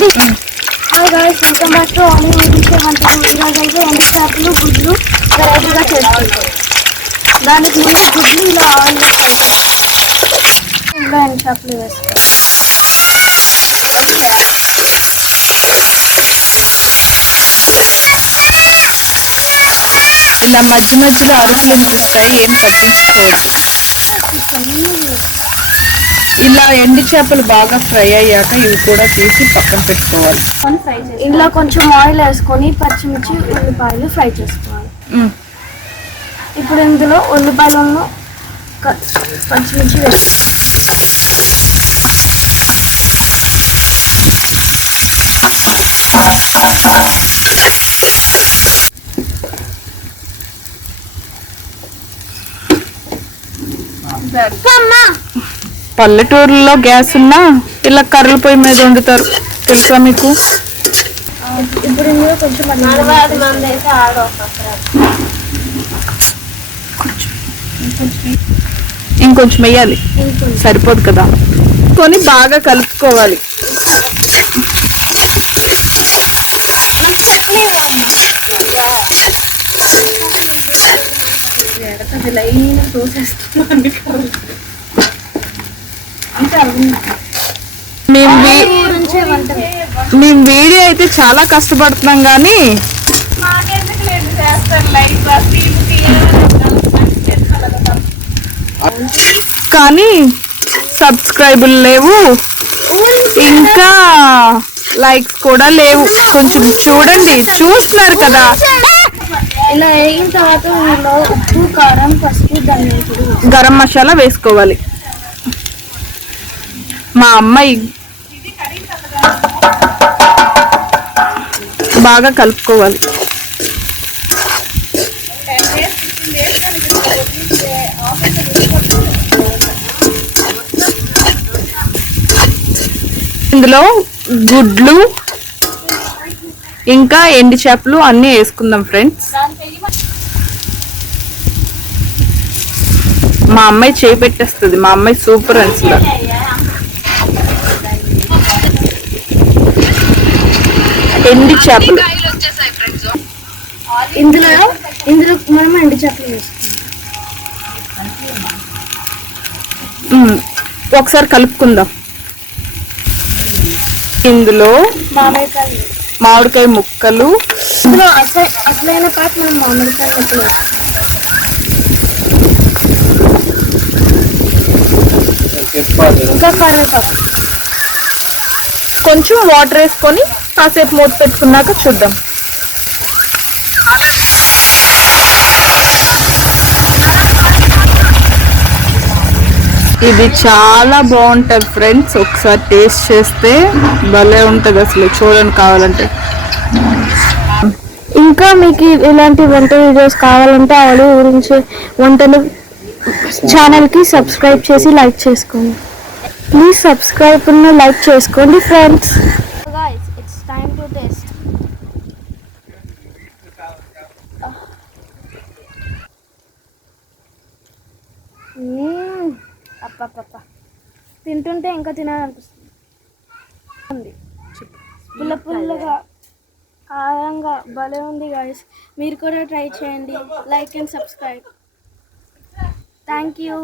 Hi guys, welcome back to online వంటలు. ఈరోజు అయితే ఎండు చేపలు గుడ్లు వెరైటీగా చేస్తాం. దానికి ముందు గుడ్లు ఇలా ఆయిల్లో ఫ్రై చేస్తాం. ఇందులో ఎండు చేపలు వేస్తాం. ఇలా మధ్య మధ్యలో అరుపులు వినిపిస్తాయి, ఏం పట్టించుకోవద్దు. ఇలా ఎండు చేపలు బాగా ఫ్రై అయ్యాక ఇవి కూడా తీసి పక్కన పెట్టుకోవాలి. ఇందులో కొంచెం ఆయిల్ వేసుకొని పచ్చిమిర్చి ఉల్లిపాయలు ఫ్రై చేసుకోవాలి. ఇప్పుడు ఇందులో ఉల్లిపాయలను పచ్చిమిర్చి వేసుకోవాలి. పల్లెటూరులో గ్యాస్ ఉన్నా ఇలా కర్రల పొయ్యి మీద వండుతారు, తెలుసా మీకు? ఇప్పుడు ఇందులో కొంచెం ఇంకొంచెం వేయాలి, సరిపోదు కదా. కొని బాగా కలుపుకోవాలి. మేము వీడియో అయితే చాలా కష్టపడుతున్నాం కానీ సబ్స్క్రైబులు లేవు, ఇంకా లైక్స్ కూడా లేవు. కొంచెం చూడండి, చూస్తున్నారు కదా. ఇలా వేగిన తర్వాత ఇందులో ఉప్పు, కారం, పసుపు, ధనియాల పొడి, గరం మసాలా వేసుకోవాలి. మా అమ్మాయి బాగా కలుపుకోవాలి. ఇందులో గుడ్లు ఇంకా ఎండు చేపలు అన్నీ వేసుకుందాం ఫ్రెండ్స్. మా అమ్మాయి చేయి పెట్టేస్తుంది. మా అమ్మాయి సూపర్ అసలు. ఎండు చేపలు ఇందులో మనం ఎండు చేపలు వేసుకుందాం. ఒకసారి కలుపుకుందాం. ఇందులో మామిడికాయ ముక్కలు, ఇందులో అసలైన పాట మనం మామిడికాయ ముక్కలు వేస్తాం. ఇంకా కరివేపాకు, కొంచెం వాటర్ వేసుకొని కాసేపు మూత పెట్టుకున్నాక చూద్దాం. ఇది చాలా బాగుంటుంది ఫ్రెండ్స్, ఒకసారి టేస్ట్ చేస్తే భలే ఉంటుంది అసలు. చూడండి కావాలంటే. ఇంకా మీకు ఇలాంటి వంట వీడియోస్ కావాలంటే ఆవిడ గురించి వంటలు ఛానల్కి సబ్స్క్రైబ్ చేసి లైక్ చేసుకోండి. ప్లీజ్ సబ్స్క్రైబ్ లైక్ చేసుకోండి friends. It's time to taste. అప్ప తింటుంటే ఇంకా తినాలనిపిస్తుంది. పుల్ల పుల్లగా కారంగా భలే ఉంది గాయస్. మీరు కూడా ట్రై చేయండి. Like and subscribe. Thank you.